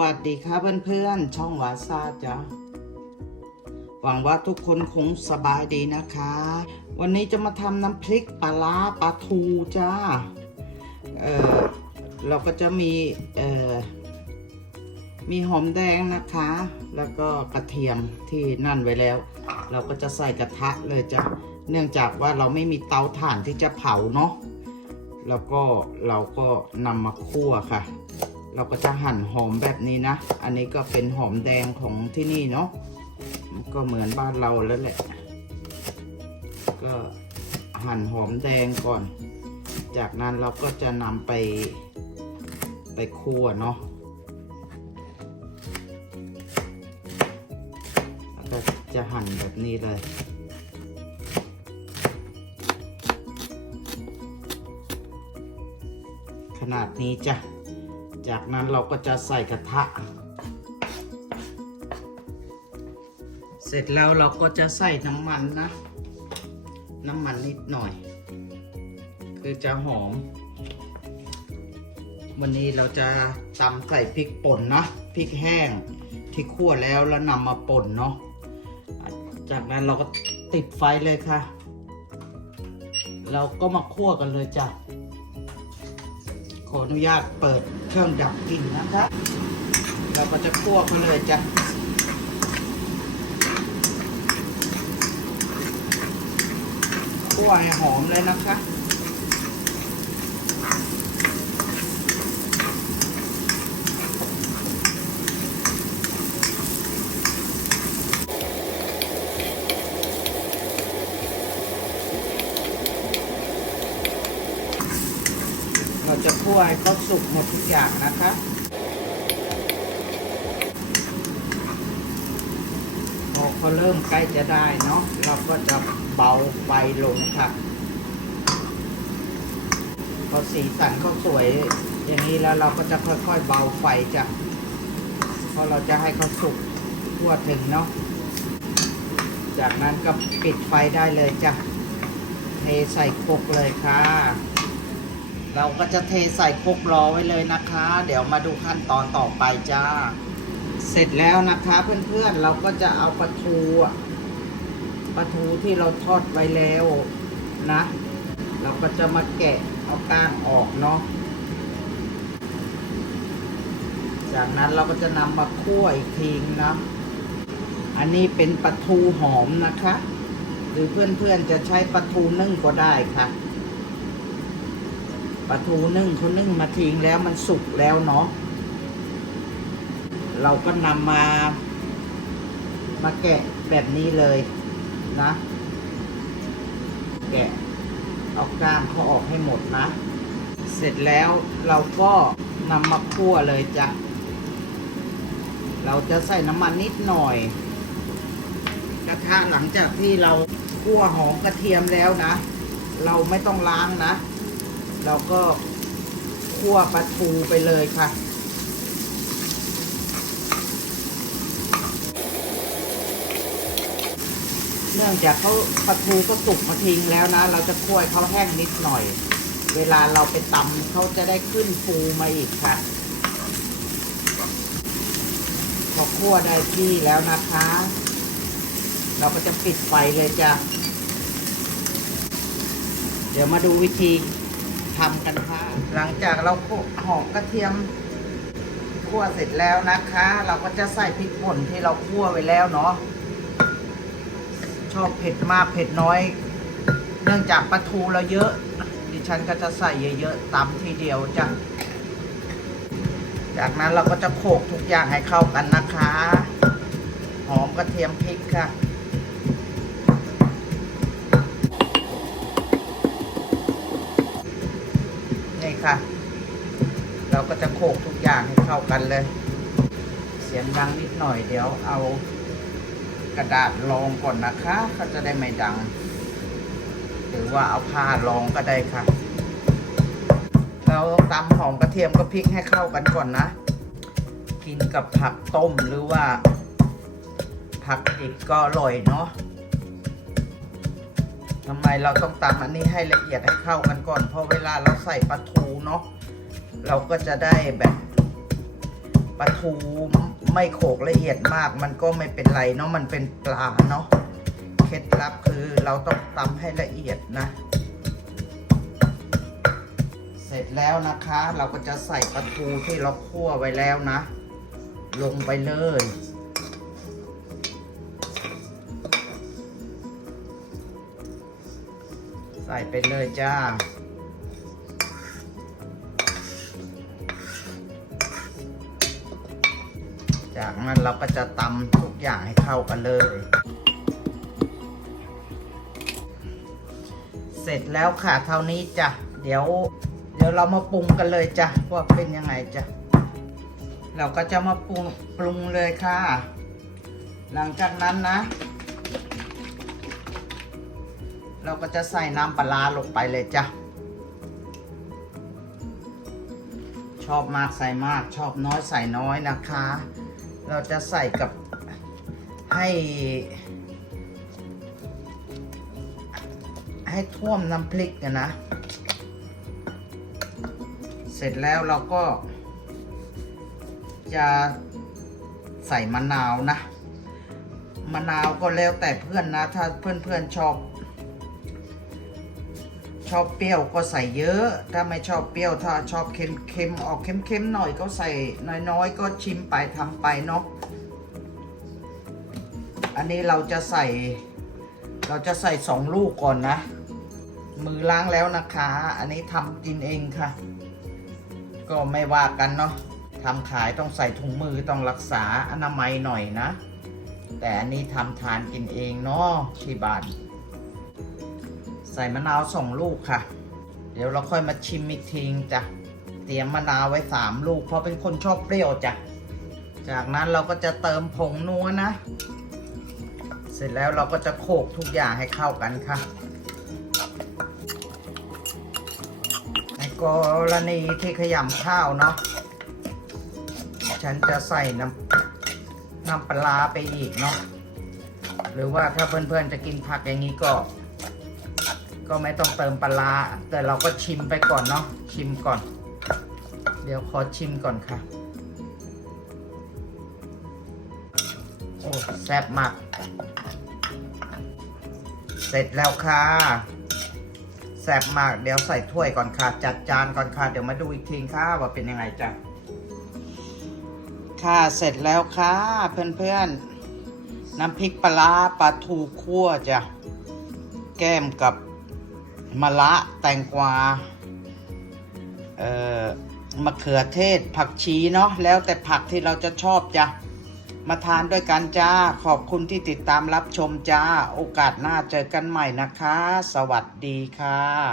วัสดีค่ะเพื่อนๆ ช่องวาซาจ้ะหวังว่าทุกคนคงสบายดีนะคะ วันนี้จะมาทำน้ำพริกปลาร้าปลาทูจ้าเออเราก็จะมีเออมีหอมแดงนะคะ แล้วก็กระเทียมที่นั่นไว้แล้ว เราก็จะใส่กระทะเลยจ้ะเนื่องจากว่าเราไม่มีเตาถ่านที่จะเผาเนาะแล้วก็เราก็นำมาคั่วค่ะ เราก็จะหั่นหอมแบบนี้นะ อันนี้ก็เป็นหอมแดงของที่นี่เนาะก็เหมือนบ้านเราแล้วแหละ ก็หั่นหอมแดงก่อน จากนั้นเราก็จะนำไปไปคั่วเนาะแล้วก็จะหั่นแบบนี้เลยขนาดนี้จ้ะ จากนั้นเราก็จะใส่กระทะ เสร็จแล้วเราก็จะใส่น้ำมันนะ น้ำมันนิดหน่อย คือจะหอม วันนี้เราจะตำใส่พริกป่นนะพริกแห้งที่คั่วแล้วแล้วนำมาป่นเนาะจากนั้นเราก็ติดไฟเลยค่ะ เราก็มาคั่วกันเลยจ้ะ ออนุญาตเปิดเครื่องดับกลิ่นนะคะเราก็จะคั่วเขาเลยจ้ะคั่วให้หอมเลยนะคะ เราจะคั่วให้เขาสุกหมดทุกอย่างนะคะพอเขาเริ่มใกล้จะได้เนาะเราก็จะเบาไฟลงค่ะพอสีสันเขาสวยอย่างนี้แล้วเราก็จะค่อยๆเบาไฟจ้ะเพราะเราจะให้เขาสุกทั่วถึงเนาะจากนั้นก็ปิดไฟได้เลยจ้ะเทใส่ครกเลยค่ะ เราก็จะเทใส่ครกรอไว้เลยนะคะ เดี๋ยวมาดูขั้นตอนต่อไปจ้า เสร็จแล้วนะคะเพื่อนๆเราก็จะเอาปลาทูปลาทูที่เราทอดไว้แล้วนะ เราก็จะมาแกะเอาก้างออกเนาะจากนั้นเราก็จะนำมาคั่วอีกทีนะ อันนี้เป็นปลาทูหอมนะคะ หรือเพื่อนๆจะใช้ปลาทูนึ่งก็ได้ค่ะ ปลาทูนึ่งเขานึ่งมาทิ้งแล้วมันสุกแล้วเนาะเราก็นำมา มาแกะแบบนี้เลยนะ แกะเอาก้างเขาออกให้หมดนะ เสร็จแล้วเราก็นำมาคั่วเลยจ้ะ เราจะใส่น้ำมันนิดหน่อย กระทะหลังจากที่เราคั่วหอมกระเทียมแล้วนะ เราไม่ต้องล้างนะ เราก็คั่วปลาทูไปเลยค่ะ เนื่องจากเขาปลาทูก็สุกมาทิ้งแล้วนะ เราจะคั่วเขาแห้งนิดหน่อย เวลาเราไปตำเขาจะได้ขึ้นฟูมาอีกค่ะพอคั่วได้ที่แล้วนะคะ เราก็จะปิดไฟเลยจ้ะ เดี๋ยวมาดูวิธี ทำกันค่ะ หลังจากเราหอมกระเทียมคั่วเสร็จแล้วนะคะ เราก็จะใส่พริกป่นที่เราคั่วไว้แล้วเนาะชอบเผ็ดมากเผ็ดน้อย เนื่องจากปลาทูเราเยอะ ดิฉันก็จะใส่เยอะๆตำทีเดียวจ้ะจากนั้นเราก็จะโขลกทุกอย่างให้เข้ากันนะคะ หอมกระเทียมพริกค่ะ ค่ะ เราก็จะโขลกทุกอย่างให้เข้ากันเลย เสียงดังนิดหน่อยเดี๋ยวเอากระดาษรองก่อนนะคะเขาจะได้ไม่ดัง หรือว่าเอาผ้ารองก็ได้ค่ะ เราตำหอมกระเทียมก็พริกให้เข้ากันก่อนนะ กินกับผักต้มหรือว่าผักดิบก็อร่อยเนาะ ทำไมเราต้องตำอันนี้ให้ละเอียดให้เข้ากันก่อน เพราะเวลาเราใส่ปลาทูเนาะเราก็จะได้แบบปลาทูไม่โขกละเอียดมาก มันก็ไม่เป็นไรเนาะมันเป็นปลาเนาะเคล็ดลับคือเราต้องตำให้ละเอียดนะ เสร็จแล้วนะคะ เราก็จะใส่ปลาทูที่เราคั่วไว้แล้วนะ ลงไปเลย ใส่ไปเลยจ้า จากนั้นเราก็จะตำทุกอย่างให้เข้ากันเลย เสร็จแล้วค่ะเท่านี้จ้ะ เดี๋ยว เดี๋ยวเรามาปรุงกันเลยจ้ะว่าเป็นยังไงจ้ะ เราก็จะมาปรุงปรุงเลยค่ะ หลังจากนั้นนะ เราก็จะใส่น้ำปลาลงไปเลยจ้ะ ชอบมากใส่มากชอบน้อยใส่น้อยนะคะ เราจะใส่กับให้ให้ท่วมน้ำพริกนนะเสร็จแล้วเราก็ จะใส่มะนาวนะ มะนาวก็แล้วแต่เพื่อนนะ ถ้าเพื่อนๆชอบ อบเปรี้ยวก็ใส่เยอะ ถ้าไม่ชอบเปรี้ยวถ้าชอบเค็มเค็มออกเค็มเค็มหน่อยก็ใส่น้อยๆ ก็ชิมไปทำไปเนาะอันนี้เราจะใส่ เราจะใส่สองลูกก่อนนะ มือล้างแล้วนะคะ อันนี้ทำกินเองค่ะ ก็ไม่ว่ากันเนาะทำขายต้องใส่ถุงมือต้องรักษาอนามัยหน่อยนะ แต่อันนี้ทำทานกินเองเนาะที่บ้าน ใส่มะนาวสองลูกค่ะ เดี๋ยวเราค่อยมาชิมอีกทีจ้ะเตรียมมะนาวไว้สามลูก เพราะเป็นคนชอบเปรี้ยวจ้ะจากนั้นเราก็จะเติมผงนัวนะ เสร็จแล้วเราก็จะโขกทุกอย่างให้เข้ากันค่ะในกรณีที่ขยำข้าวเนาะฉันจะใส่น้ำน้ำปลาไปอีกเนาะหรือว่าถ้าเพื่อนๆจะกินผักอย่างนี้ก็ ก็ไม่ต้องเติมปลา แต่เราก็ชิมไปก่อนเนาะชิมก่อน เดี๋ยวขอชิมก่อนค่ะ โอ้แซ่บมาก เสร็จแล้วค่ะแซ่บมากเดี๋ยวใส่ถ้วยก่อนค่ะ จัดจานก่อนค่ะ เดี๋ยวมาดูอีกทีค่ะว่าเป็นยังไงจ้ะค่ะเสร็จแล้วค่ะ เพื่อนๆ น้ำพริกปลาปลาทูคั่วจ้ะแก้มกับ มะระแตงกวาเอ่อมะเขือเทศ ผักชีเนาะแล้วแต่ผักที่เราจะชอบจ้ะมาทานด้วยกันจ้า ขอบคุณที่ติดตามรับชมจ้า โอกาสหน้าเจอกันใหม่นะคะ สวัสดีค่ะ